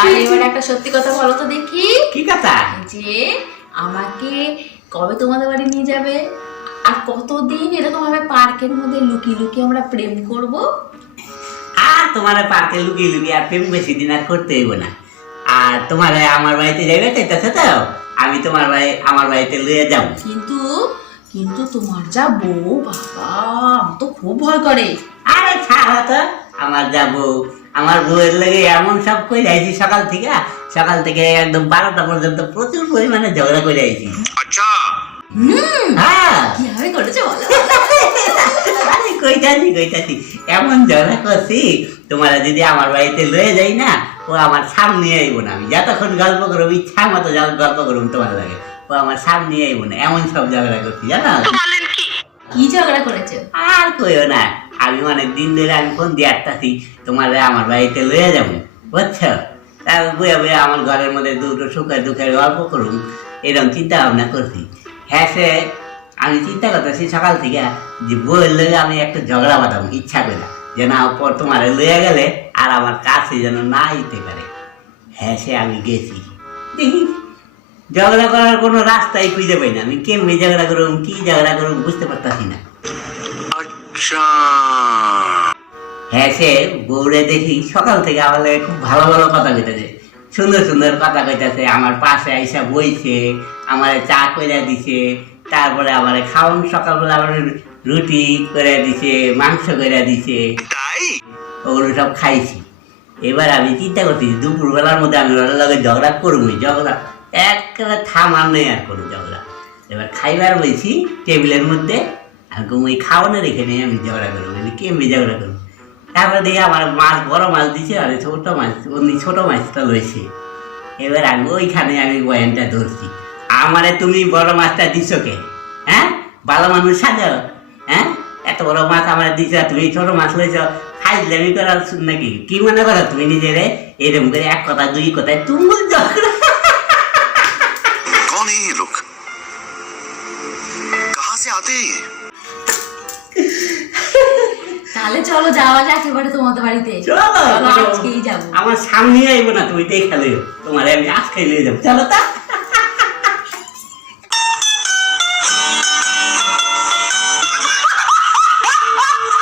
তাহলে এবার একটা সত্যি কথা বলো তো দেখি। কি কথা? যে আমাকে কবে তোমাদের বাড়ি নিয়ে যাবে, আর কতদিন এরকম ভাবে পার্কের মধ্যে লুকিয়ে লুকিয়ে আমরা প্রেম করব? আর তোমার পার্কে লুকিয়ে লুকিয়ে আর প্রেম বেশি দিন আর করতে হইব না। আর তোমার আমার বাড়িতে যাইবে চাইতেছে তো, আমি তোমার আমার বাড়িতে লইয়ে যাব। কিন্তু কিন্তু তোমার যা বউ, বাবা আমার তো খুব ভয় করে। আরে ছাড়া তো, আমার যা বউ, আমার বউয়ের লেগে এমন সব করে আইছি সকাল থেকে একদম 12টা পর্যন্ত প্রচুর পরিমাণে ঝগড়া করে আইছি। আচ্ছা হ্যাঁ কিভাবে করেছে বলো? আরে কইতাছি এমন ঝগড়া করছি, তোমার যদি আমার বাড়িতে লয়ে যাই না, ও আমার সামনে আইব না। আমি যতক্ষণ গল্প করবো ইচ্ছা মতো গল্প করবো তোমার লাগে, ও আমার সামনে আইব না। এমন সব ঝগড়া করছি জানো। কি ঝগড়া করেছে? আর কইও না, আমি অনেক দিন ধরে আমি ফোন দিয়ে আসতেছি তোমার আমার বাড়িতে লয়ে যাবো, বুঝছো? তারপর বইয়া বইয়া আমার ঘরের মধ্যে দুটো সুখে দুঃখে গল্প করুন, এরকম চিন্তা ভাবনা করছি। হ্যাঁ সে আমি চিন্তা করতেছি সকাল থেকে যে বইয়ের লয়ে আমি একটা ঝগড়া বাঁধাবো ইচ্ছা করে, যেন তোমার লইয়া গেলে আর আমার কাছে যেন না আইতে পারে। হ্যাঁ সে আমি গেছি, দেখি ঝগড়া করার কোনো রাস্তাই খুঁজে পাই না। আমি কেমনি ঝগড়া করুম, কি ঝগড়া করুম বুঝতে পারতাছি না। আচ্ছা হ্যাঁ সে বউরে দেখি সকাল থেকে আমার লাগে খুব ভালো ভালো কথা কইতেছে, সুন্দর সুন্দর কথা কইতেছে। আমার পাশে আইসা বইছে, আমার চা কইরা দিছে, তারপরে আমার খাওয়ান সকালবেলা আমার রুটি করে দিছে, মাংস করে দিছে, তাই ওগুলো সব খাইছি। এবার আমি চিন্তা করছি দুপুরবেলার মধ্যে আমি ওর লগে ঝগড়া করবই, ঝগড়া একেবারে থামার নেই আর কোনো ঝগড়া। এবার খাইবার বলছি টেবিলের মধ্যে, আর ওই খাওয়ানোর এখানে আমি ঝগড়া করবো, কেমনি ঝগড়া করবো। তারপরে দেখি আমার মাছ, বড় মাছ দিছে আর ছোট মাছ, অমনি ছোট মাছটা লইছে। এবার আমি ওইখানে আমি বয়ানটা ধরছি, আমারে তুমি বড় মাছটা দিছো কে? হ্যাঁ ভালো মানুষ সাজাও, হ্যাঁ এত বড় মাছ আমার দিছো, তুমি ছোট মাছ লইছ, ফাইজলামি করার নাকি? কি মনে করো তুমি নিজেরে? এরকম করে এক কথা দুই কথায় তুমুল ঝগড়া। कौन है ये लोग कहाँ से आते हैं ये তাহলে চলো যাওয়া যাক এবারে তোমাদের বাড়িতে। চলো আজকেই যাবো। আমার সামনে আইবো না, তুমি দেখে লইও, তোমার আমি আজকে নিয়ে যাবো, চলো তা।